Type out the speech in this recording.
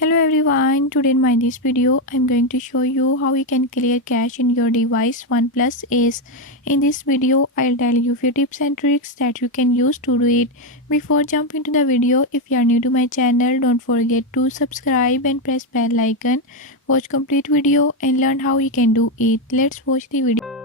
Hello everyone, today in my this video I'm going to show you how you can clear cache in your device OnePlus Ace. In this video I'll tell you few tips and tricks that you can use to do it. Before jumping to the video, if you are new to my channel, don't forget to subscribe and press bell icon. Watch complete video and learn how you can do it. Let's watch the video.